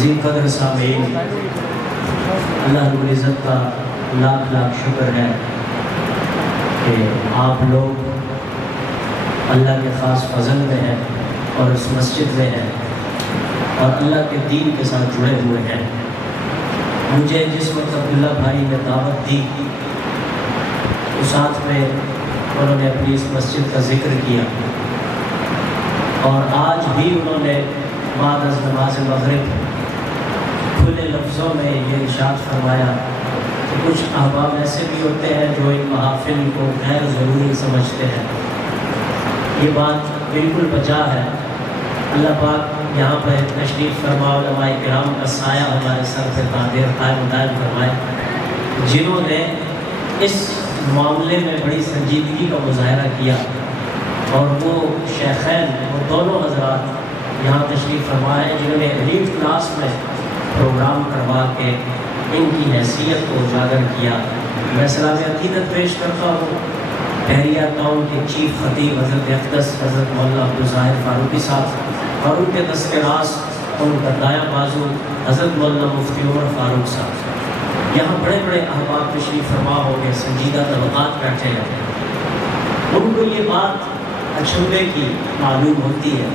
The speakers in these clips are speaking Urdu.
عظیم قدر سامعین، اللہ رب العزت کا لاکھ لاکھ شکر ہے کہ آپ لوگ اللہ کے خاص فضل میں ہیں اور اس مسجد میں ہیں اور اللہ کے دین کے ساتھ جڑے ہوئے ہیں۔ مجھے جس وقت عبداللہ بھائی نے دعوت دی تو ساتھ میں انہوں نے اپنی اس مسجد کا ذکر کیا، اور آج بھی انہوں نے بعد از نماز مغرب کھلے لفظوں میں یہ ارشاد فرمایا کہ کچھ احباب ایسے بھی ہوتے ہیں جو ان محافل کو غیر ضروری سمجھتے ہیں۔ یہ بات بالکل بجا ہے۔ اللہ پاک یہاں پر تشریف فرما، علماء کرام کا سایہ ہمارے سر پہ قائم دائم فرمائے، جنہوں نے اس معاملے میں بڑی سنجیدگی کا مظاہرہ کیا، اور وہ شیخین، وہ دونوں حضرات یہاں تشریف فرمائے جنہوں نے ایلیٹ کلاس میں پروگرام کروا کے ان کی حیثیت کو اجاگر کیا۔ میں سلام عقیدت پیش کرتا ہوں بحریہ ٹاؤن کے چیف خطیب حضرت اقدس حضرت مولانا عبدالظاہر فاروقی صاحب، اور ان کے دست راست ان کا دایاں بازو حضرت مولانا مفتی عمر فاروق صاحب۔ یہاں بڑے بڑے احباب تشریف فرما ہو کے سنجیدہ طبقات بیٹھے ہیں۔ ان کو یہ بات اچھوتے کی معلوم ہوتی ہے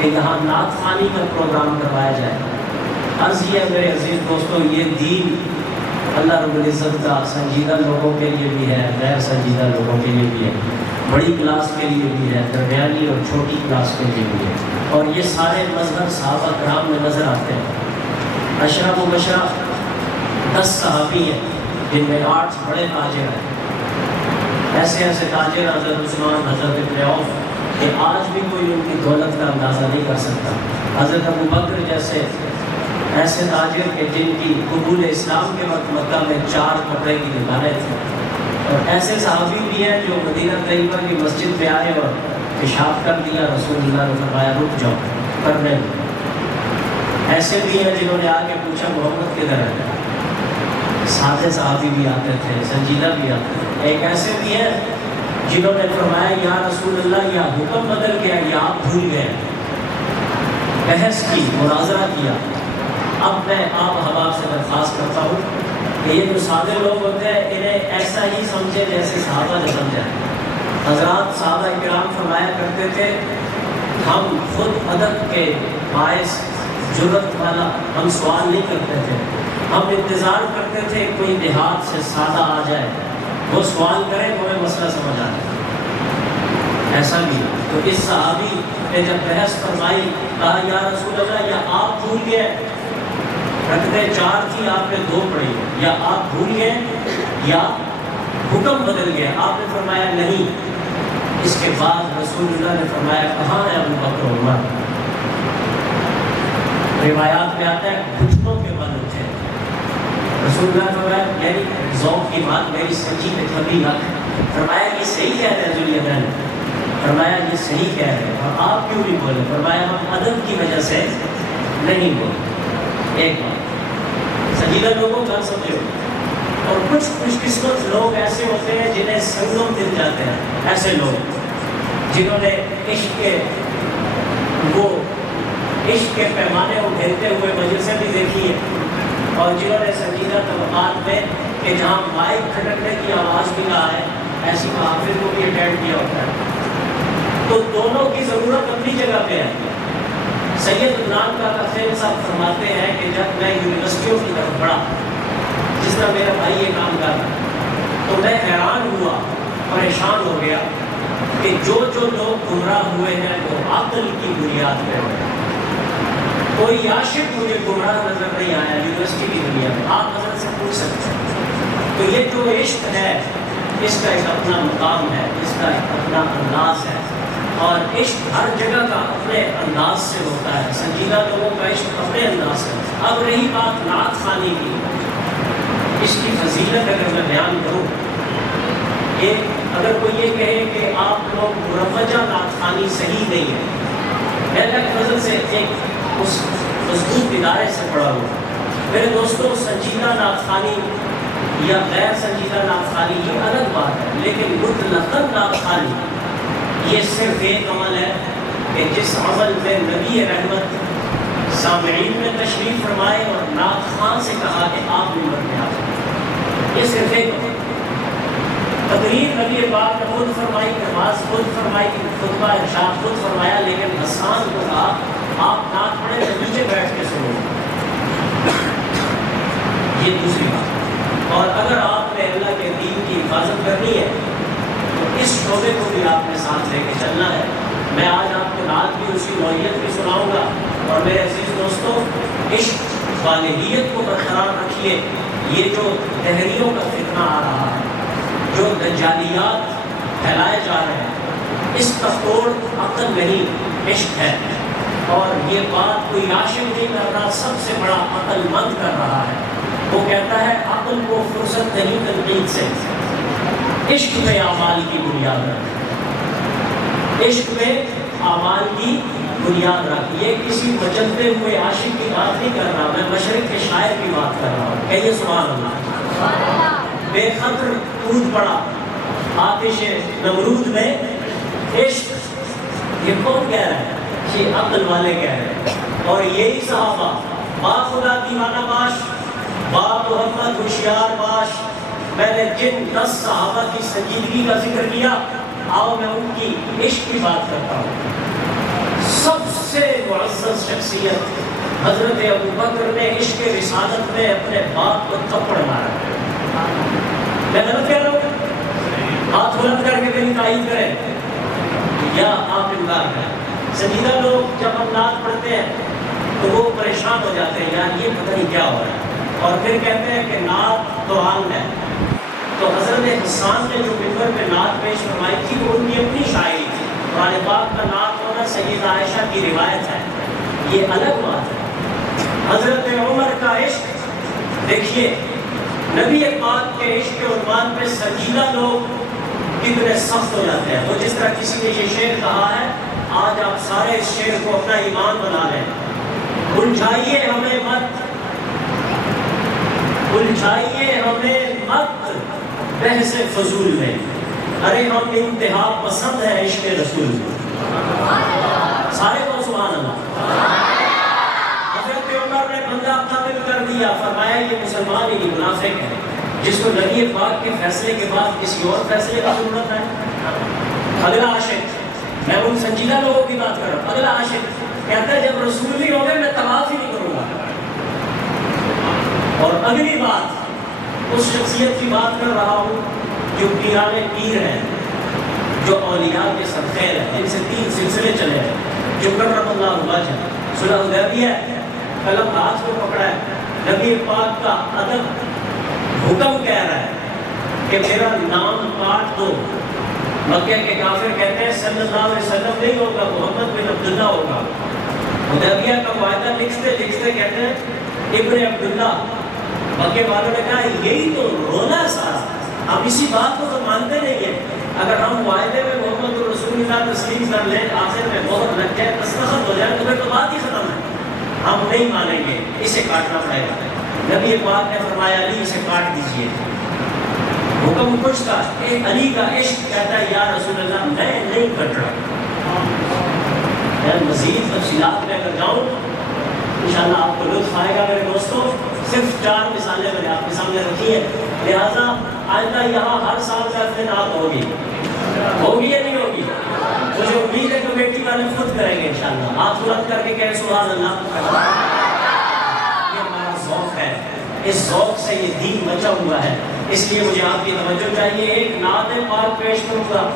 کہ یہاں نعت خوانی کا پروگرام کروایا جائے۔ عرض یہ میرے عزیز دوستوں، یہ دین اللہ رب العزت کا سنجیدہ لوگوں کے لیے بھی ہے، غیر سنجیدہ لوگوں کے لیے بھی ہے، بڑی کلاس کے لیے بھی ہے، درمیانی اور چھوٹی کلاس کے لیے بھی ہے، اور یہ سارے مذہب صحابہ کرام میں نظر آتے ہیں۔ اشرف و مشرف 10 صحابی ہیں جن میں 8 بڑے تاجر ہیں، ایسے ایسے تاجر حضرت عثمان، حضرت ابن عوف، کہ آج بھی کوئی ان کی دولت کا اندازہ نہیں کر سکتا۔ حضرت ابو بکر جیسے ایسے تاجر کہ جن کی قبول اسلام کے وقت مکہ میں 4 کپڑے کی دکانیں تھیں، اور ایسے صحابی بھی ہیں جو مدینہ طیبہ کی مسجد پہ آئے اور پیشاب کر دیا، رسول اللہ نے فرمایا رک جاؤ کرنے میں۔ ایسے بھی ہیں جنہوں نے آ کے پوچھا محمد کدھر ہے۔ سادے صحابی بھی آتے تھے، سنجیدہ بھی آتے تھے۔ ایک ایسے بھی ہیں جنہوں نے فرمایا یا رسول اللہ، یا حکم بدل گیا یا آپ بھول گئے۔ بحث کی، مناظرہ کیا۔ اب میں آپ حباب سے درخواست کرتا ہوں کہ یہ جو سادے لوگ ہوتے ہیں انہیں ایسا ہی سمجھے جیسے صحابہ نے سمجھا۔ حضرات صحابہ کرام فرمایا کرتے تھے ہم خود ادب کے باعث جرأت والا ہم سوال نہیں کرتے تھے، ہم انتظار کرتے تھے کوئی دیہات سے سادہ آ جائے، وہ سوال کرے تو ہمیں مسئلہ سمجھ آ جائے۔ ایسا بھی تو اس صحابی نے جب بحث فرمائی کہا یا رسول اللہ، یا آپ بھول گئے، رکعتیں 4 تھی آپ نے 2 پڑھی، یا آپ بھول گئے یا حکم بدل گیا۔ آپ نے فرمایا نہیں۔ اس کے بعد رسول اللہ نے فرمایا کہاں ہے ابو بکر و عمر؟ روایات میں آتا ہے گھٹنوں کے بل اٹھے۔ رسول اللہ نے فرمایا یعنی ذوق کی بات میری سچی پہ کبھی رکھ۔ فرمایا یہ صحیح کہہ رہے ہیں ذوالجلال، فرمایا یہ صحیح کہہ رہے ہیں، اور آپ کیوں نہیں بولے؟ فرمایا ہم ادب کی وجہ سے نہیں بولے۔ ایک بات سنجیدہ لوگوں کا سمجھو، اور کچھ خوش قسمت لوگ ایسے ہوتے ہیں جنہیں سنگم مل جاتے ہیں، ایسے لوگ جنہوں نے عشق کے پیمانے کو ڈھیلتے ہوئے مجلسیں بھی دیکھی ہیں، اور جنہوں نے سنجیدہ طبقات میں کہ جہاں مائک کھٹکنے کی آواز بھی رہا ہے ایسی محافل کو بھی اٹینڈ کیا ہوتا ہے۔ تو دونوں کی ضرورت اپنی جگہ پہ ہے۔ سید عدنان کا خیل صاحب فرماتے ہیں کہ جب میں یونیورسٹیوں کی طرف پڑھا، جس طرح میرا بھائی یہ کام کر رہا، تو میں حیران ہوا، پریشان ہو گیا کہ جو لوگ گمراہ ہوئے ہیں وہ عقل کی بنیاد پہ ہوئے۔ کوئی عاشق مجھے گمراہ نظر نہیں آیا یونیورسٹی کی دنیا میں، آپ حضرت سے پوچھ سکتے ہیں۔ تو یہ جو عشق ہے اس کا ایک اپنا مقام ہے، اس کا ایک اپنا انداز ہے، اور عشق ہر جگہ کا اپنے انداز سے ہوتا ہے۔ سنجیدہ لوگوں کا عشق اپنے انداز سے۔ اب رہی بات نعت خوانی کی، اس کی فضیلت اگر میں بیان کروں، اگر کوئی یہ کہے کہ آپ لوگ مروجہ نعت خوانی صحیح نہیں ہے، میں ایک نظر سے ایک اس مضبوط ادارے سے پڑھا ہوں۔ میرے دوستوں، سنجیدہ نعت خوانی یا غیر سنجیدہ نعت خوانی یہ الگ بات ہے، لیکن مطلقاً نعت خوانی یہ صرف ایک عمل ہے کہ جس عمل میں نبی رحمت سامعین میں تشریف فرمائے اور نعت خان سے کہا کہ آپ ممبر پہ آ جائیں. یہ صرف ایک تقریر نبی پاک نے خود فرمائی، نماز خود فرمائی، خطبہ ارشاد خود فرمایا، لیکن حسان کو کہا آپ نعت پڑھیں تو نیچے بیٹھ کے سنو. یہ دوسری بات. اور اگر آپ نے اللہ کے دین کی حفاظت کرنی ہے تو اس شعبے کو بھی آپ نے ساتھ لے کے چلنا ہے. میں آج آپ کو نعت بھی اسی نوعیت کی سناؤں گا. اور میرے عزیز دوستوں، عشق صالحیت کو برقرار رکھیے. یہ جو دہریوں کا فتنہ آ رہا ہے، جو دجالیات پھیلائے جا رہے ہیں، اس کا توڑ عقل نہیں، عشق ہے. اور یہ بات کوئی عاشق نہیں کر رہا، سب سے بڑا عقل مند کر رہا ہے. وہ کہتا ہے عقل کو فرصت نہیں تنقید سے، عشق میں اعمال کی بنیاد رکھ، عشق میں اعمال کی بنیاد رکھ. یہ کسی مچلتے ہوئے عاشق کی بات نہیں کر رہا، میں مشرق کے شاعر کی بات کر رہا ہوں. کہیے سبحان اللہ. بے خطر کود پڑا آتش نمرود میں عشق. یہ کون کہہ رہا ہے؟ یہ عقل والے کہہ رہے ہیں. اور یہی صحابہ با خدا دیوانہ باش، با محمد ہوشیار باش. میں نے جن 10 صحابہ کی سنجیدگی کا ذکر کیا، آؤ میں ان کی عشق کی بات کرتا ہوں. سب سے معزز شخصیت حضرت ابوبکر نے عشق رسالت میں اپنے باپ کو تھپڑ مارا. میں غلط کہہ رہا ہوں؟ ہاتھ بلند کر کے میری تائید کریں یا آپ انکار کریں. سنجیدہ لوگ جب ہم نعت پڑھتے ہیں تو وہ پریشان ہو جاتے ہیں، یار یہ پتہ نہیں کیا ہو رہا ہے، اور پھر کہتے ہیں کہ نعت قرآن ہے. تو حضرت حسان نے جو منبر پہ نعت پیش فرمائی تھی وہ ان کی اپنی شاعری تھی. قرآن پاک کا نعت ہونا سیدہ عائشہ کی روایت ہے، یہ الگ بات ہے. حضرت عمر کا عشق دیکھیے، نبی پاک کے عشق کے عنوان پہ سنجیدہ لوگ کتنے سخت ہو جاتے ہیں. تو جس طرح کسی نے یہ شعر کہا ہے، آج آپ سارے اس شعر کو اپنا ایمان بنا لیں. الجھائیے ہمیں مت، الجھائیے ہمیں مت بحث فضول میں، ارے ہم انتہا پسند ہے عشق رسول میں. سارے کو سبحان اللہ. حضرت عمر نے بندہ قابل کر دیا، فرمایا یہ مسلمان ہی نہیں منافق ہے جس کو نبی پاک کے فیصلے کے بعد کسی اور فیصلے کی ضرورت ہے. اگلا عاشق، میں ان سنجیدہ لوگوں کی بات کر رہا ہوں. اگلا عاشق کہتا ہے جب رسول ہی ہو گئے میں طواف ہی نہیں کروں گا. اور اگلی بات اس شخصیت کی بات کر رہا ہوں جو پیران پیر ہیں، جو اولیاء کے سرخیر ہیں. ان سے 3 سلسلے چلے ہیں. جو کرم اللہ وجہ صلح حدیبیہ قلم ہاتھ کو پکڑا ہے، نبی پاک کا ادب حکم کہہ رہا ہے کہ میرا نام کاٹ دو. مکہ کے کافر کہتے ہیں صلی اللہ علیہ وسلم نہیں ہوگا، محمد بن عبداللہ ہوگا. حدیبیہ کا معاہدہ لکھتے لکھتے کہتے ہیں ابن عبداللہ. مکے والوں نے کہا یہی تو رونا ہے سارا، ہم اسی بات کو تو مانتے نہیں ہیں. اگر ہم معاہدے میں محمد رسول اللہ تسلیم کر لیں، آخر میں مہر لگ جائے، دستخط ہو جائے، تو پھر تو بات ہی ختم ہے. ہم نہیں مانیں گے، اسے کاٹنا پڑے گا. نبی پاک نے فرمایا علی اسے کاٹ دیجئے. حکم کچھ تھا کہ علی کا عشق کہتا ہے یا رسول اللہ میں نہیں کٹ رہا. میں مزید تفصیلات میں اگر جاؤں انشاءاللہ آپ کو لطف آئے گا. میرے دوستوں صرف 4 مثالیں میں نے آپ کے سامنے رکھی ہیں، لہٰذا آئندہ یہاں ہر سال کا افتتاح ہوگی یا نہیں ہوگی؟ مجھے امید ہے کمیٹی والے خود کریں گے انشاءاللہ. آپ بلند کر کے کہیں سبحان اللہ. یہ ہمارا ذوق ہے، اس ذوق سے یہ دین بچا ہوا ہے. اس لیے مجھے آپ کی توجہ چاہیے. ایک نعت پاک پیش کروں گا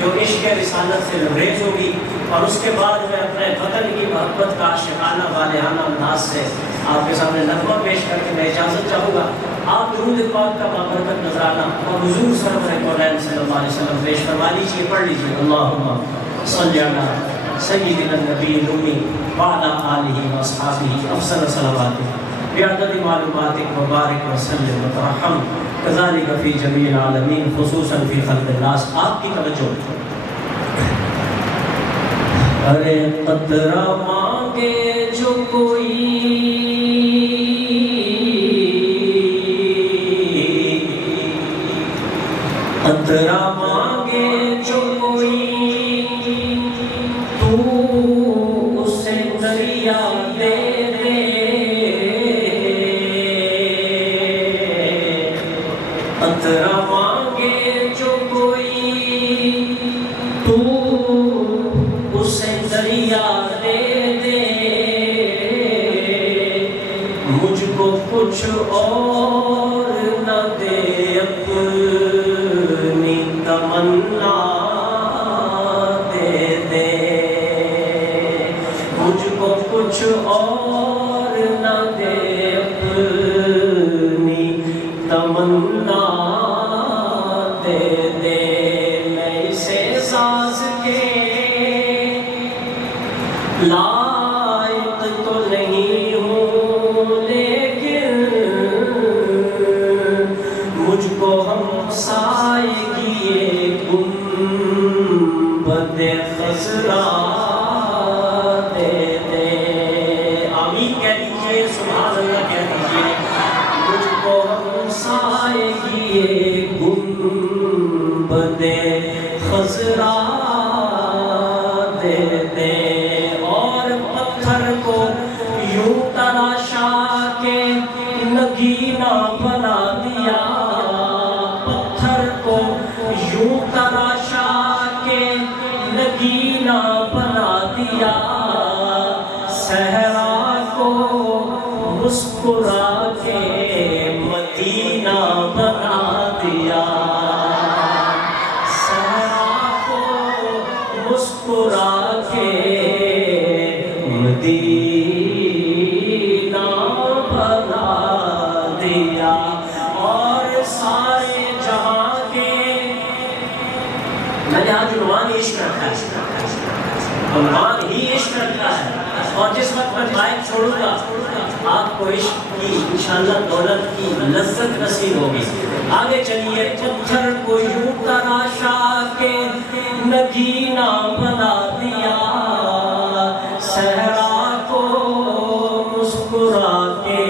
جو عشق رسالت سے لبریز ہوگی، اور اس کے بعد میں اپنے وطن کی محبت کا شکانہ والہانہ انداز سے آپ کے سامنے نغمہ پیش کر کے میں اجازت چاہوں گا. آپ درود پاک کا بابرکت نذرانہ اور حضور سرور کونین صلی اللہ علیہ وسلم پیش فرما لیجیے. پڑھ لیجیے اللہم صلی علی سیدنا النبی الامی وعلی آلہ واصحابہ افضل صلوات بعدد معلوماتک وبارک وسلم وترحم کذالک فی جمیع العالمین خصوصاً فی خلق الناس. آپ کی توجہ. ارے قطرہ مانگے جو کوئی قطرہ مانگے جو کوئی تو اسے دریا دے دے قطرہ مانگے جو کوئی تو اسے دریا دے دے مجھ کو کچھ اور نہ دے اپنی تمنا دے دے مجھ کو کچھ اور نہ دے اپنی تمنا دے دے میں اسے ساز کے لائق تو نہیں ہوں لیکن مجھ کو ہمسائیگی گنبد خضرا دے دے آمین کہہ دیجئے سبحان اللہ کہہ دیجئے مجھ کو ہمسائیگی گنبد خضرا دے دے اور پتھر کو یوں تراشا کے نگینہ بنا دیا پتھر کو یوں تراشا کے نگینہ بنا دیا صحرا کو مسکرا کے مدینہ بنا دیا صحرا کو مسکرا کے مدینہ بنا دیا اور سارے جہاں کے میں یہاں عنوان ہی عشق رکھا ہے عنوان ہی عشق رکھا ہے اور جس وقت میں مائک چھوڑوں گا آپ کو عشق کی انشاءاللہ دولت کی لذت نصیب ہوگی آگے چلیے پتھر کو یوں تراشا کے نگینہ بنا دیا صحرا کو مسکرا کے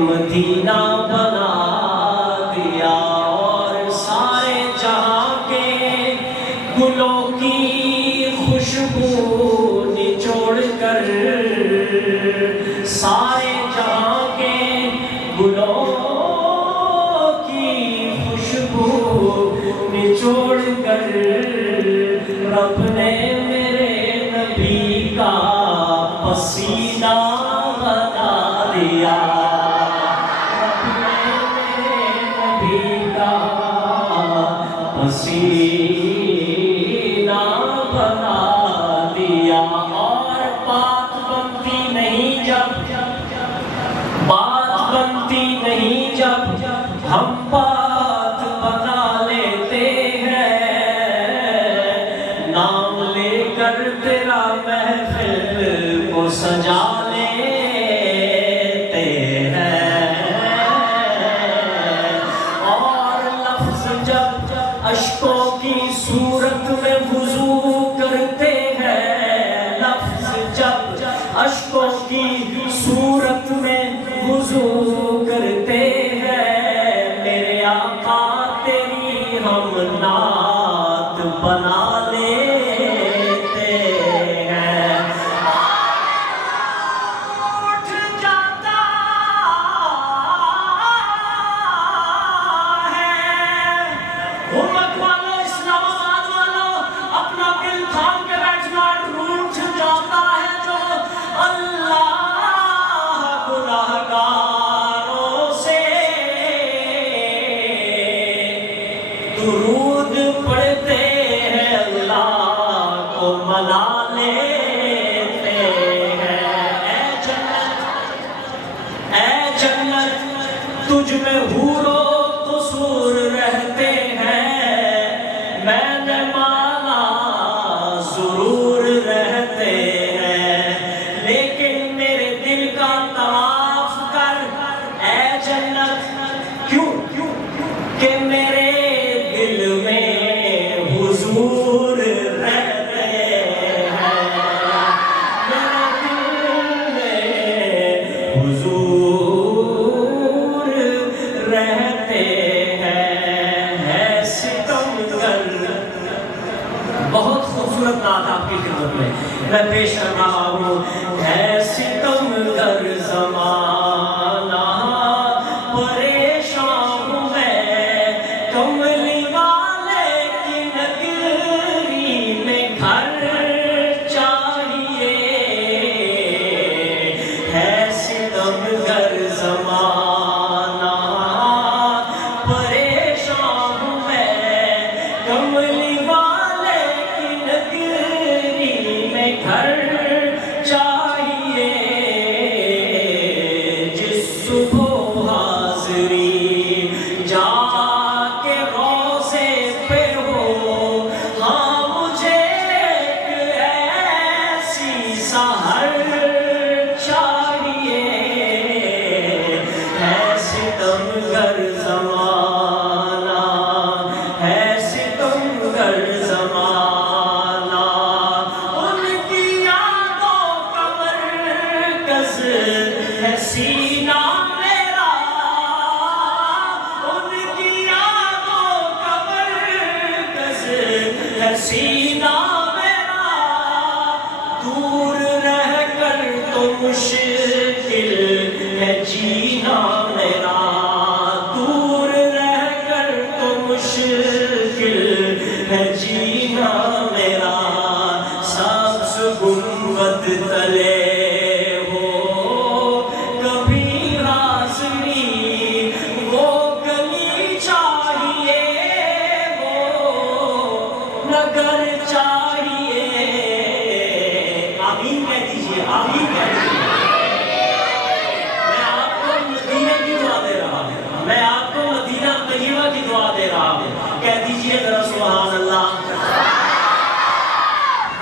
مدینہ بنا دیا اور سارے جہاں کے گلوں کی خوشبو نچوڑ کر سارے جہاں کے گلوں کی خوشبو نچوڑ کر رب نے میرے نبی کا پسینہ بنا دیا رب نے میرے نبی کا پسینہ بنا دیا اور بات بنتی نہیں جب ہم بات بنا لیتے ہیں نام لے کر تیرا محفل کو سجا لیتے ہیں اور لفظ جب اشکوں کی صورت میں وضو کرتے ہیں لفظ جب اشکوں کی صورت میں وضو کرتے ہیں میرے آقا تیری ہم نعت بنا لیتے ہیں اٹھ جاتا ہے امت والو اسلام آباد والو اپنا دل تھام کے بیٹھنا روٹ جاتا ہے جو اللہ گناہگاروں سے درود پڑھتے ہیں اللہ کو منا لیتے ہیں اے جنت تجھ میں حور و قصور رہتے ہیں میں نے مانا ضرور رہتے ہیں لیکن میرے دل کا طواف کر اے جنت کیوں کہ میرے دل میں حضور رہتے ہیں میرے دل میں حضور رہتے سر چاہیے ہے ستمگر زمانہ، ہے ستمگر زمانہ، ان کی یادوں کا مرکز ہے سینہ میرا، ان کی یادوں کا مرکز ہے سینہ میرا، دور رہ کر تو مشکل ہے جینا میرا، دور رہ کر تو مشکل ہے جینا میرا، سبز گنبد تلے ہو کبھی حاضری، وہ گلی چاہیے، وہ نگر چاہیے، آمین کہہ دیجئے، آمین کہہ دیجئے۔ میں آپ کو مدینہ کی دعا دے رہا ہوں، میں آپ کو مدینہ طیبہ کی دعا دے رہا ہوں، کہہ دیجئے ذرا سبحان اللہ۔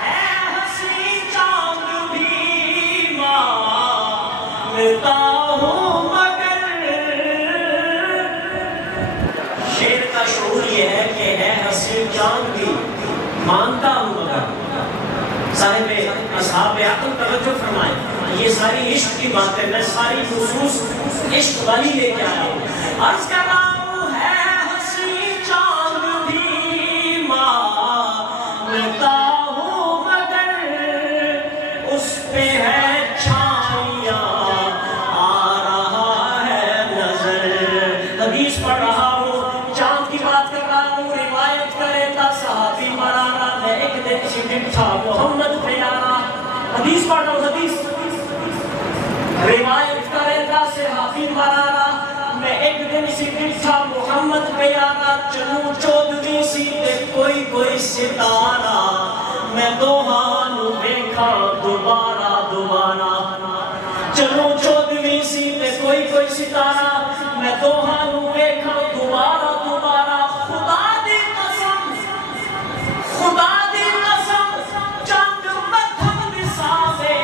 ہے حسین چاند بھی مانتا ہوں مگر، شعر کا شعور یہ ہے کہ ہے حسین چاند بھی مانتا ہوں مگر، صاحب اصحاب عقل توجہ فرمائیں، یہ ساری عشق کی باتیں، میں ساری نصوص عشق والی لے کے آیا ہوں۔ عرض کر رہا ہوں ہے حسین چاند بھی مانتا ہوں مگر، اس پہ ہے چھائیاں آ رہا ہے نظر، حدیث پڑھ رہا ہوں، چاند کی بات کر رہا ہوں، روایت کرے تا صحابی مرانا، میں ایک دن سی بٹھا محمد پیارا، حدیث پڑھ رہا ہوں، حدیث روایت کرے تا صحابی مرانا، میں ایک دن سی بٹھا محمد پیارا، چلوں چودھویں سی تے کوئی کوئی ستارہ، میں دوہانو دیکھا دوبارہ دوبارہ، چلوں چودھویں سی تے کوئی کوئی ستارہ، میں دوہانو دیکھا دوبارہ دوبارہ، خدا دی قسم، خدا دی قسم، چند مدھم نساوے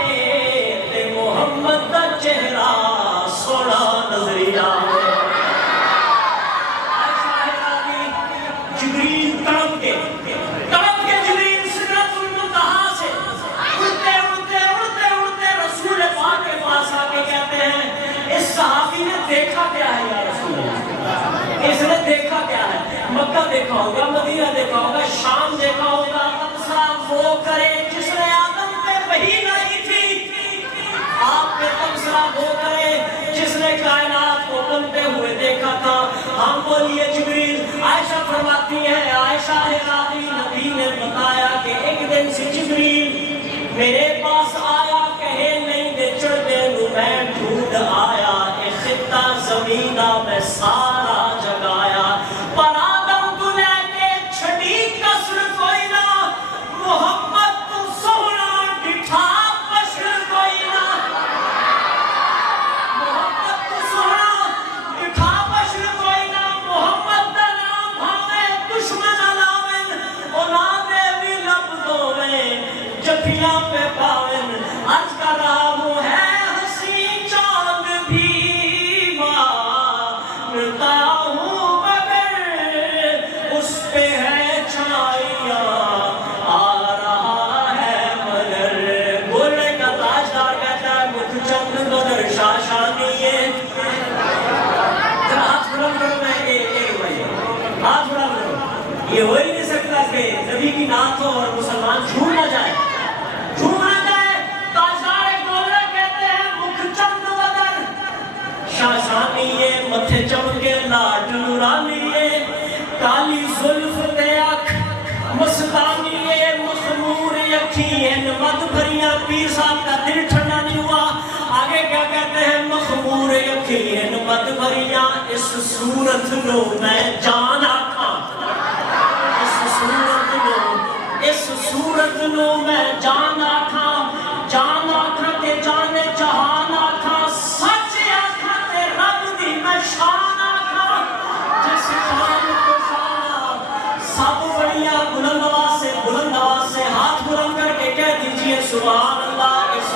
تے محمد دا چہرہ سونا نظری آوے۔ جبریل تڑپ کے جبریل سدرۃ المنتہا سے اڑتے اڑتے اڑتے اڑتے رسول پاک کے پاس آ کے کہتے ہیں اس صحابی نے دیکھا کیا ہے یا رسول اللہ، اس نے دیکھا کیا ہے؟ مکہ دیکھا ہوگا، مدینہ دیکھا ہوگا، شام دیکھا ہوگا، تبصرہ وہ کرے جس نے آدم پہ وحی لائی تھی، آپ پہ تبصرہ وہ کرے جس نے کائنات کو بنتے ہوئے دیکھا تھا۔ ہم بولیے جبریل، عائشہ فرماتی ہے، عائشہ راوی نبی نے بتایا کہ ایک دن سے جبریل میرے پاس آیا، کہے نہیں دے چڑھ دے نو میں ڈھونڈ آیا، اے خطہ زمینہ میں سارا جگایا، پر آدم تو لے کے چھڑی کسر کوئی نہ، محمد تو سونا ڈٹھا بشر کوئی نہ، محمد تو سونا ڈٹھا بشر کوئی نہ، محمد دا نام بھاوے دشمن علاوین، اولادے بھی لب دوویں جفیاں پہ پاویں۔ عرض کر رہا ہوں ہے حسین چاند بھی مانتا ہوں مگر، اس پہ ہے چھائیاں آ رہا ہے مگر، بولنے کا تاجدار کہتا ہے مکھ چند بدر شاشانیے، ہاتھ بلند کرو، میں ایک بھائی ہاتھ بلند کرو، یہ ہو ہی نہیں سکتا کہ نبی کی نعت ہو اور مسلمان جھوم نہ جائے، جھوم نہ جائے۔ تاجدار ایک بولنے کہتے ہیں مکھ چند بدر شاشانیے، متھے چمکے لاٹ نورانیے، کالی زلف تے اکھ مستانیے، مخمور یکھین مد بھریاں، پیر صاحب کا دل ٹھنڈا نہیں ہوا، آگے کیا کہتے ہیں مخمور یکھین مد بھریاں، اس صورت نو میں جان آکھاں، اس صورت نو میں جان آکھاں، جان آکھاں تے جان جہان آکھاں، سچ آکھاں تے رب دی میں شان آکھاں، جس شان کو شان سب بڑیاں بلند آواز سے ہاتھ بلند کر کے کہہ دیجئے سبحان اللہ۔ اس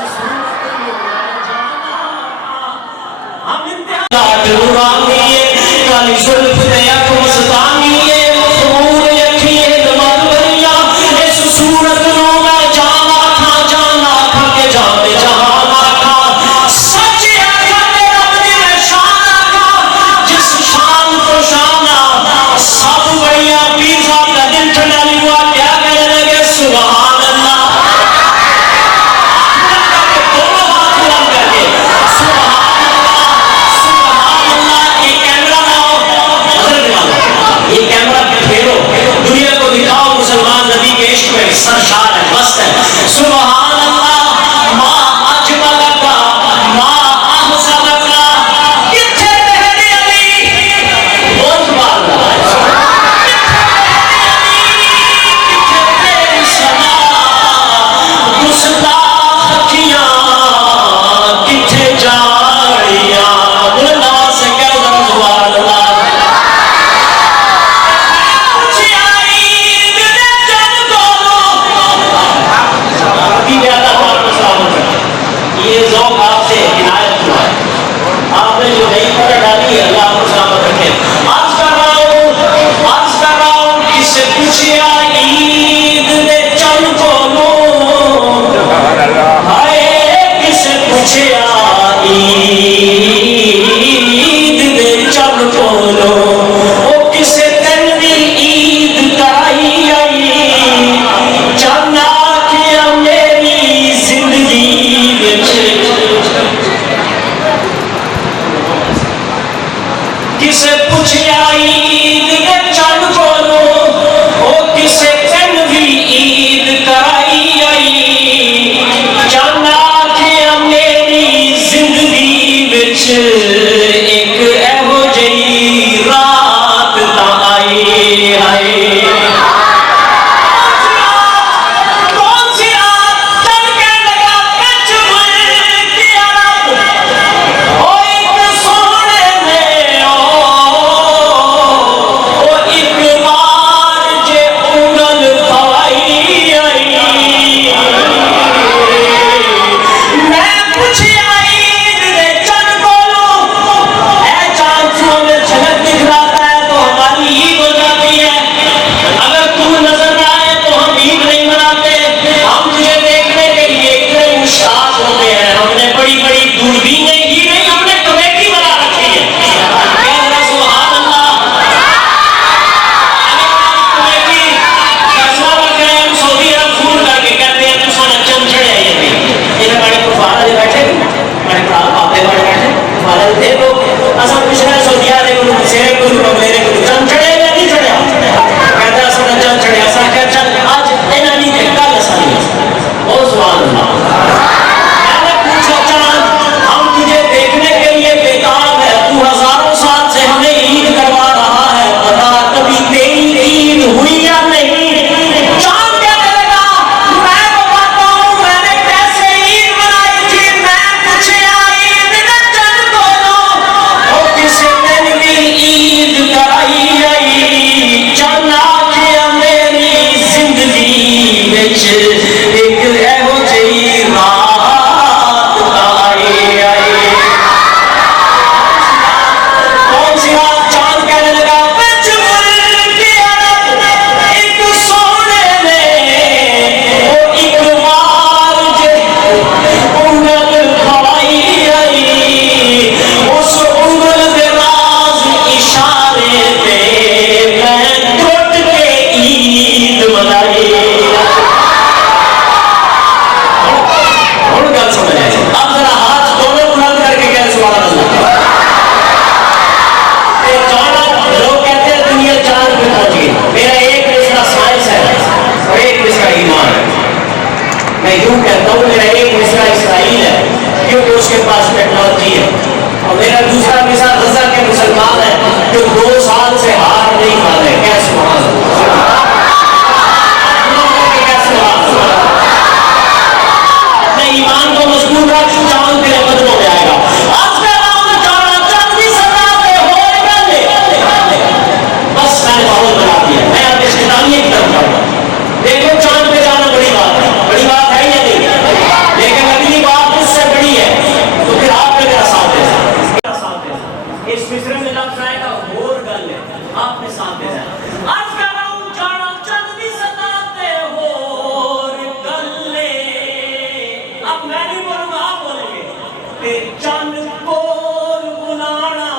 تے چن کول بلانا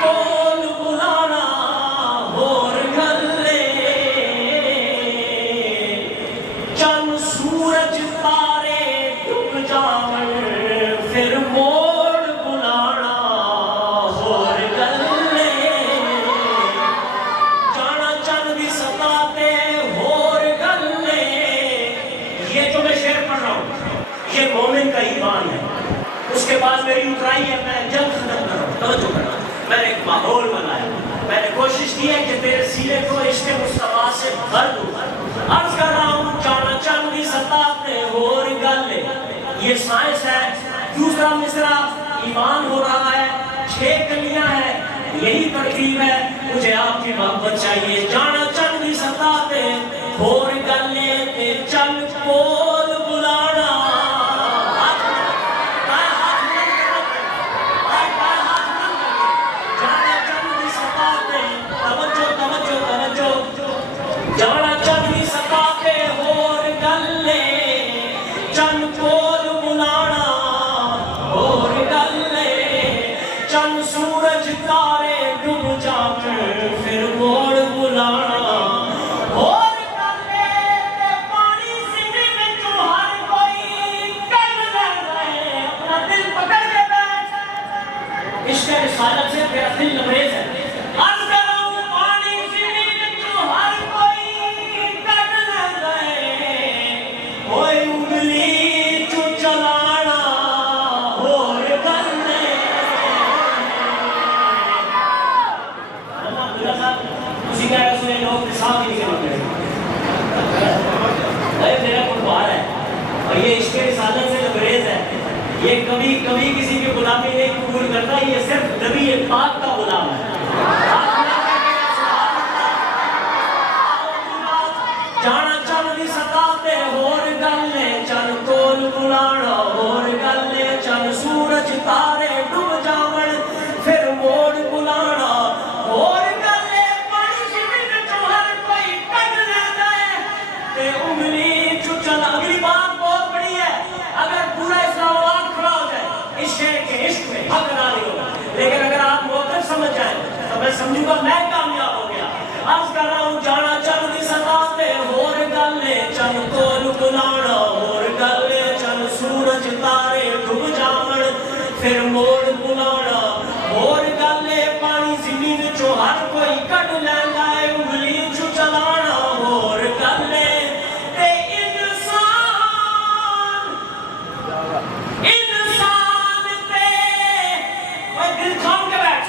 کول بلانا ہور گلے چن سورج تارے ڈب جاون پھر موڑ بلانا ہور گلے جانا چن دی سطح تے ہور گلے. یہ جو میں شعر پڑھ رہا ہوں یہ مومن کا ایمان ہے. اس کے بعد میری اترائی ہے میں جلد ختم کر رہا ہوں. توجہ کرنا میں نے ایک ماحول بنایا میں نے کوشش کی ہے کہ تیرے سینے کو عشق مصطفیٰ سے بھر دوں. عرض کر رہا ہوں جانا چن دی سطح تے ہور گلے. یہ سائنس ہے. دوسرا مصرع ایمان ہو رہا ہے 6 کلیاں ہیں یہی ترکیب ہے. مجھے آپ کی محبت چاہیے. جانا چن دی سطح تے ہور گلے تے چن کول بلانا جانا چن دی سطح تے ہور گلے چن کول بلانا ہور گلے چن سورج تارے ڈب جاون پھر موڑ بلانا ہور گلے تے پانی سینے وچوں ہر کوئی کر لیندا ہے اپنا دل پکڑ کے بیٹھ. عشق رسالت سے تیرا دل لبریز ہے. عرض کر رہا ہوں پانی سینے وچوں ہر کوئی کر لیندا ہے اوئے انگلی چوں چلانا ہور گلے. اللہ صاحب اسی کہہ رہے سنے لوگ نصاب ہی نہیں کرتے. میرا قربان ہے اور یہ عشق رسالت سے لبریز ہے. یہ کبھی کبھی کسی کی غلامی نہیں قبول کرتا. یہ صرف نبی پاک کا غلام ہے. جانا چن دی سطح تے ہور گلے چن کول بلانا ہور گلے چن سورج تارے ڈب جاون پھر موڑ بلانا ہور گلے پانی سینے وچوں ہر کوئی کڈ لیندا ہے تے انگلی چوں چلا. اگلی بات بہت بڑی ہے. اگر پورا اسلام آباد کھڑا ہو جائے اس شعر کے عشق میں حق نہ نہیں ہوگا. لیکن اگر آپ موقف سمجھ جائیں تو میں سمجھوں گا میں کامیاب ہو گیا. عرض کر رہا ہوں جانا چن دی سطح تے ہور گلے چن کول بلانا ہور گلے چن سورج تارے ڈب جاون پھر موڑ بلانا ہور گلے پانی زمین وچوں ہر کوئی کڈ لیندا ہے انگلی چوں چلانا ہور گلے تے انسان تے اوے دل تھام کے بیٹھ.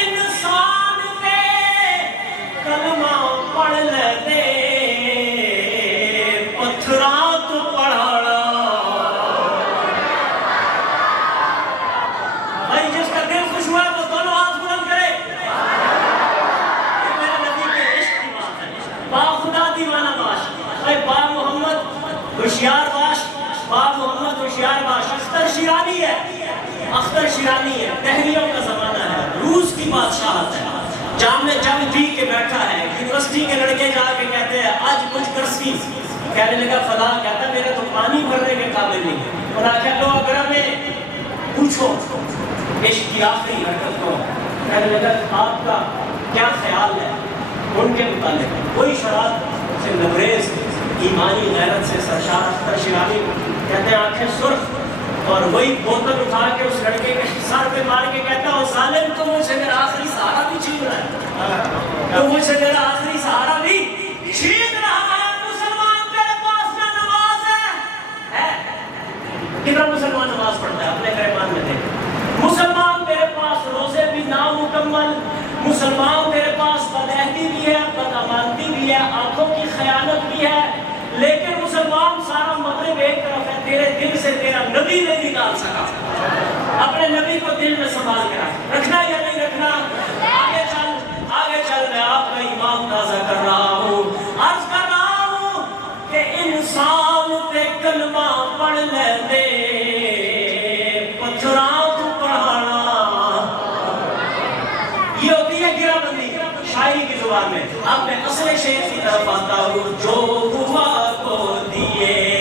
انسان تے کلمہ پڑھ لے دے پتھراں تو پڑھانا. بھائی جس کا دل خوش ہوا ہے وہ دونوں ہاتھ بلند کرے. یہ میرے نبی کے عشق کی بات ہے. با خدا دیوانہ باش. بھائی با محمد ہوشیار باش. با محمد ہوشیار باش. اختر شیرانی ہے. اختر شیرانی ہے. دہلیوں کا زمانہ ہے. روس کی بادشاہت ہے. جامع جنگ پی کے بیٹھا ہے. یونیورسٹی کے لڑکے جا کے کہتے ہیں آج کچھ کرسی. کہنے لگا فلاں کہتا میرا تو پانی بھرنے کے قابل نہیں. اور آخر لو اگر ہمیں پوچھو عشق کی آخری حرکت کو. کہنے لگا آپ کا کیا خیال ہے ان کے متعلق. کوئی شراب سے لبریز ایمانی غیرت سے سرشار اختر شیرانی کہتے ہیں آنکھیں سرخ اور وہی بوتل اٹھا کے اس لڑکے کے سر پہ مار کے کہتا ہوں ظالم تو مجھ سے میرا آخری سہارا بھی چھین رہا ہے. تو مجھ سے میرا آخری سہارا بھی چھین رہا ہے. مسلمان تیرے پاس نہ نماز ہے. کتنا مسلمان نماز پڑھتا ہے اپنے گریبان میں دیکھ. مسلمان تیرے پاس روزے بھی نامکمل. مسلمان تیرے پاس بدعہدی بھی ہے بدامانتی بھی ہے آنکھوں کی خیانت بھی ہے. لیکن مسلمان سارا مغرب ایک طرف ہے. تیرے دل سے تیرا نبی نہیں نکال سکا. اپنے نبی کو دل میں سنبھال کے رکھنا یا نہیں رکھنا. آگے چل میں آپ کا ایمان تازہ کر رہا ہوں. عرض کر رہا ہوں کہ انسان تے کلمہ پڑھ لے دے پتھراں تو پڑھانا. یہ ہوتی ہے گرہ بندی شاعری کی زبان میں. اب میں اصل شعر کی طرف آتا ہوں. جو ہوا کو دیے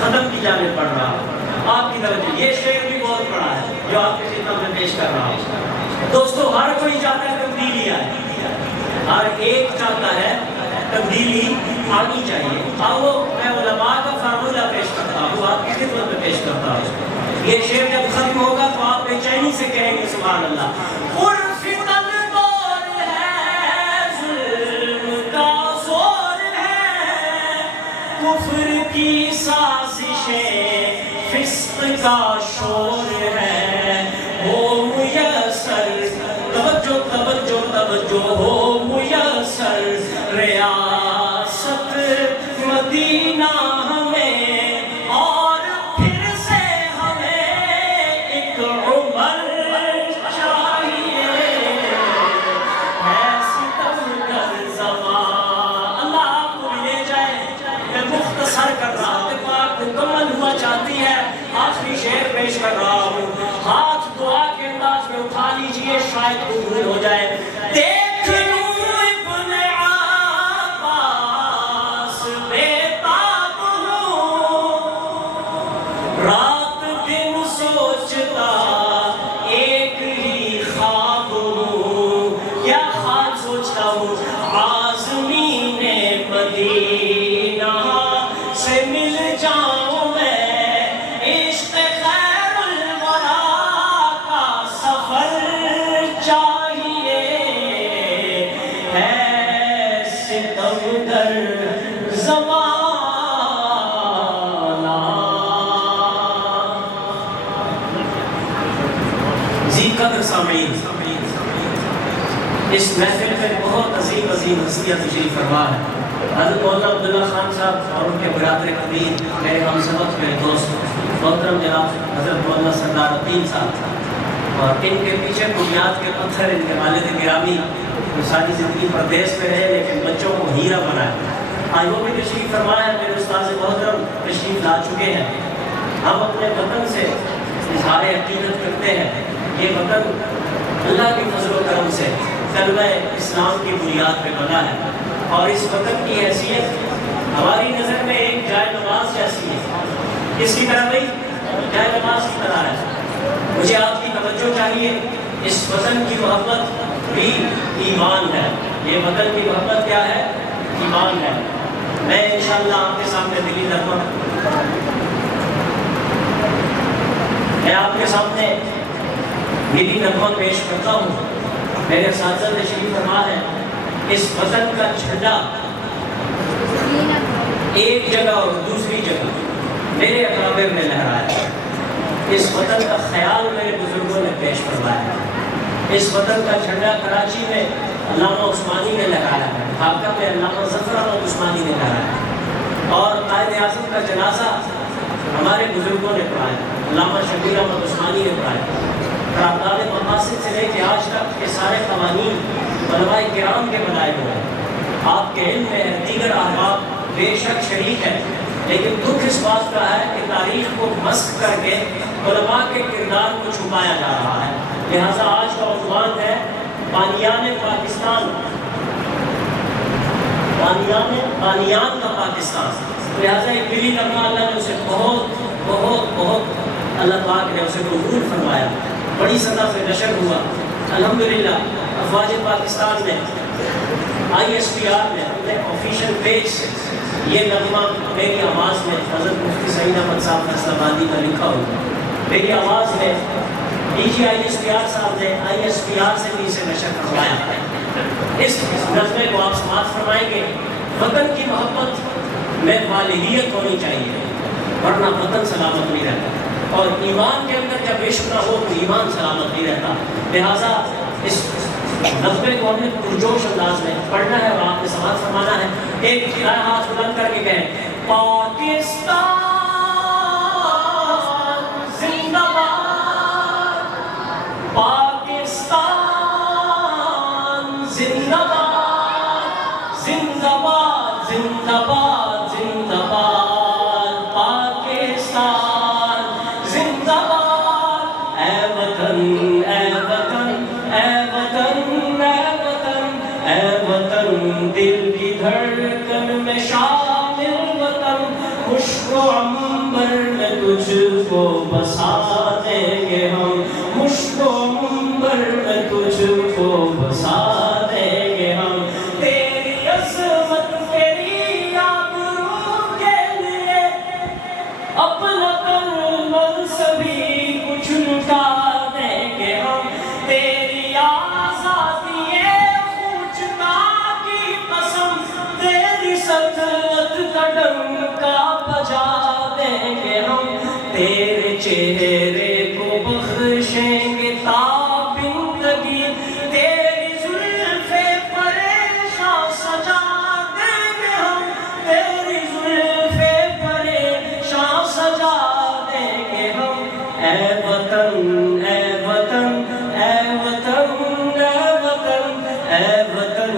ختم کی جانب بڑھ رہا ہوں. آپ کی توجہ, یہ شعر بھی بہت بڑا ہے جو آپ کی خدمت میں پیش کر رہا ہوں. دوستو, ہر کوئی چاہتا ہے تبدیلی آئے, ہر ایک چاہتا ہے تبدیلی آنی چاہیے. آؤ میں علماء کا فارمولہ پیش کرتا ہوں, آپ کی خدمت میں پیش کرتا ہوں. یہ شعر جب ختم ہوگا تو آپ بے چینی سے کہیں گے سبحان اللہ. کفر کی سازشیں فسق کا شور ہے, ہو میسر توجہ توجہ توجہ ہو میسر ریاست مدینہ ہمیں, اور پھر سے ہمیں ایک عمر چاہیے ہے ستمگر زمان. اللہ آپ کو لے جائے, میں مختصر کر رہا ہوں, پاک مکمل ہوا چاہتی ہے, آخری شعر پیش کر رہا ہوں. ہاتھ دعا کے انداز میں اٹھا لیجئے, شاید قبول ہو جائے. دیکھ لوں ابن عباس بیتاب ہوں, رات دن سوچتا ایک ہی خواب ہوں, کیا خواب سوچتا ہوں, عازمین مدینہ سے مل جاؤں میں, عشق خیر الورا کا سفر چاہیے ہے ستمگر زمانہ. ذی قدر سامعین, اس محفل میں بہت عظیم عظیم ہستیاں تشریف فرما ہے. حضرت مولانا عبداللہ خان صاحب اور ان کے برادر قدیر, میرے ہم سبق, میرے دوست محترم جناب حضرت مولانا سردار الدین صاحب, اور ان کے پیچھے بنیاد کے پتھر ان کے والد گرامی جو ساری زندگی پردیس میں رہے لیکن بچوں کو ہیرا بنائے. آج وہ بھی تشریف فرما ہے, میرے استاد محترم تشریف لا چکے ہیں. ہم اپنے وطن سے اظہار عقیدت کرتے ہیں, یہ وطن اللہ کے فضل و کرم سے کلمہ اسلام کی بنیاد پہ بنا ہے, اور اس وطن کی حیثیت ہماری نظر میں ایک جائے نماز جیسی ہے. کس کی طرح بھائی؟ جائے نماز کی طرح ہے. مجھے آپ کی توجہ چاہیے, اس وطن کی محبت بھی ایمان ہے. یہ وطن کی محبت کیا ہے؟ ایمان ہے. میں انشاءاللہ آپ کے سامنے دلی نغمہ, میں آپ کے سامنے دلی نغمہ پیش کرتا ہوں. میرے اساتذہ تشریف فرما ہے, اس وطن کا جھنڈا ایک جگہ اور دوسری جگہ میرے اکابر میں لہرایا. اس وطن کا خیال میرے بزرگوں نے پیش فرمایا. اس وطن کا جھنڈا کراچی میں علامہ عثمانی نے لہرایا ہے, ڈھاکہ میں علامہ ظفر احمد عثمانی نے لہرایا ہے, اور قائد اعظم کا جنازہ ہمارے بزرگوں نے پڑھایا, علامہ شبیر احمد عثمانی نے پڑھایا. قرارداد مقاصد سے لے کے آج تک کے سارے قوانین علماء کرام کے بنائے ہوئے ہیں. آپ کے علم میں دیگر احباب بے شک شریک ہے, لیکن دکھ اس بات کا ہے کہ تاریخ کو مسخ کر کے علماء کے کردار کو چھپایا جا رہا ہے. لہٰذا آج کا عنوان ہے بانیان پاکستان, بانیان کا پاکستان. لہٰذا ایک دلی نغمہ اللہ نے اسے بہت بہت بہت اللہ پاک نے اسے قبول فرمایا, بڑی سطح سے نشر ہوا. الحمدللہ افواج پاکستان نے ISPR نے اپنے آفیشیل پیج سے یہ نغمہ میری آواز میں حضرت مفتی سعید احمد صاحب فیصل آبادی کا لکھا ہوا, میری آواز میں DG ISPR صاحب نے ISPR سے بھی اسے نشر کروایا. اس نظمے کو آپ سماعت فرمائیں گے. وطن کی محبت میں والدیت ہونی چاہیے, ورنہ وطن سلامت نہیں رہتا, اور ایمان کے اندر جب عشق نہ ہو تو ایمان سلامت نہیں رہتا. لہٰذا اس نظمے کو ہم نے پرجوش انداز میں پڑھنا ہے اور آپ نے سماعت فرمانا ہے. ایک ہاتھ بلند کر کے کہیں پاکستان زندہ باد, پاکستان زندہ باد, زندہ باد زندہ باد زندہ باد, پاکستان زندہ باد. اے وطن اے وطن اے وطن اے وطن اے وطن, دل کی دھڑکن میں شامل وطن, خوش و وطن اے وطن اے وطن اے وطن اے وطن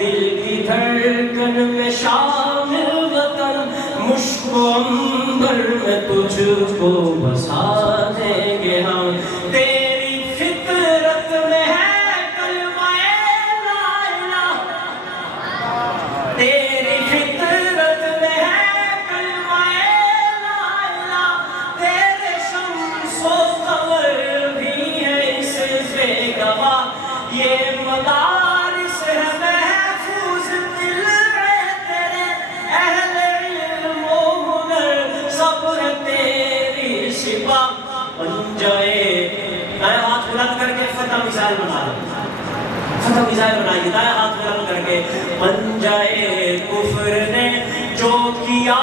دل کی دھڑکن میں شامل وطن مشک و عنبر میں تجھ کو بسا دیں گے ہم تیری فطرت میں ہے کلمہ لا الہ تیری فطرت میں ہے کلمہ لا الہ تیرے شمس و قمر بھی ہے اس سے گواہ یہ مدارس ہے محفوظ دل ہے تیرے اہل علم و ہنر سب ہے تیری شفا بن جائے دائیں ہاتھ بلند کر کے فتح مثال بنا لیں فتح مثال بنائیے دائیں ہاتھ بلند کر کے بن جائے کفر نے جو کیا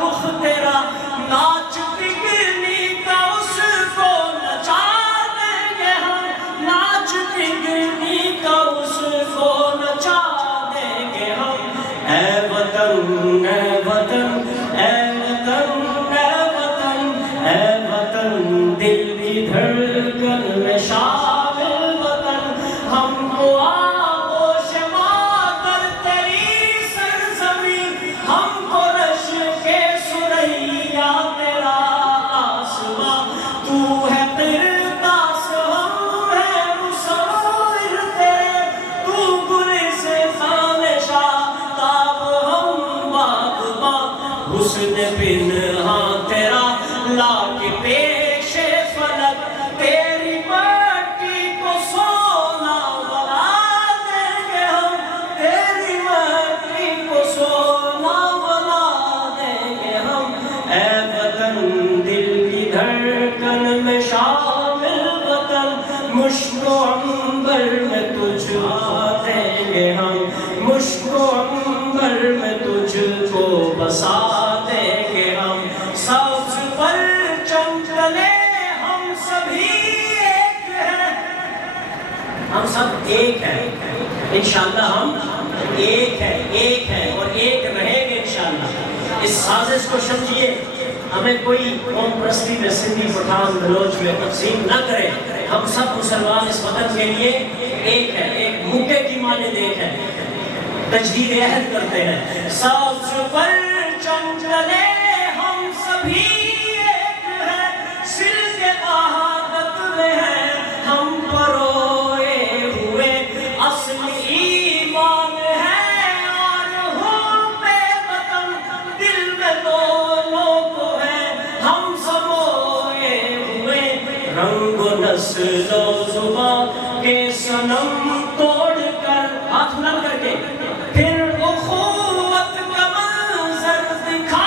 رخ تیرا ناچ بگنی کا اس کو نچا دیں گے ہم ناچ بگنی کا اس کو نچا دیں گے ہم اے وطن اے وطن اے وطن اے وطن اے وطن دل کی دھڑکن میں شامل وطن ہم کو آغوش مادر تیری سرزمین ہم کو رش کے سریا تیرا آسماں تو ہے قرطاس ہم ہے مصور تیرے تو گلستان شاداب ہم باغباں حسن پنہاں تیرا لا کے پیش فلک تیری مٹی کو سونا بنا دیں گے ہم تیری مٹی کو سونا بنا دیں گے ہم اے وطن دل کی دھڑکن میں شامل وطن مشک و عنبر میں تجھ کو دیں گے ہم مشک و عنبر میں تجھ کو بسا دیں گے ہم سبز پرچم تلے ہم سبھی ایک ہیں ہم سب ایک ہیں انشاءاللہ ہم ایک ہیں اور ایک رہیں گے انشاءاللہ اس سازش کو سمجھیے ہمیں کوئی قوم پرستی میں سندھی پٹھان بلوچ میں تقسیم نہ کرے ہم سب مسلمان اس وطن کے لیے ایک ہیں ایک موقع کی مانند ایک ہے تجدید عہد کرتے ہیں سبز پرچم تلے ہم سبھی ایک ہیں سلک وحدت میں ہیں ہم پروئے ہوئے اصل ایمان ہے اور حب وطن دل میں دونوں کو ہے ہم سموئے ہوئے رنگ و نسل و زبان کے صنم توڑ کر ہاتھ بلند کر کے پھر اخوت کا منظر دکھا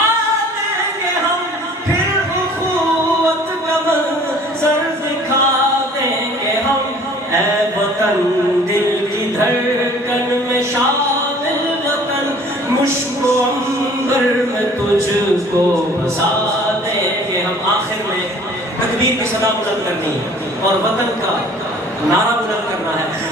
دیں گے ہم پھر اخوت کا منظر دکھا دیں گے ہم اے وطن دل کی دھڑکن میں شامل وطن مشک و عنبر میں تجھ کو بسا دیں گے ہم آخر میں تکبیر کی صدا بلند کرنی ہے اور وطن کا نعرہ بلند کرنا ہے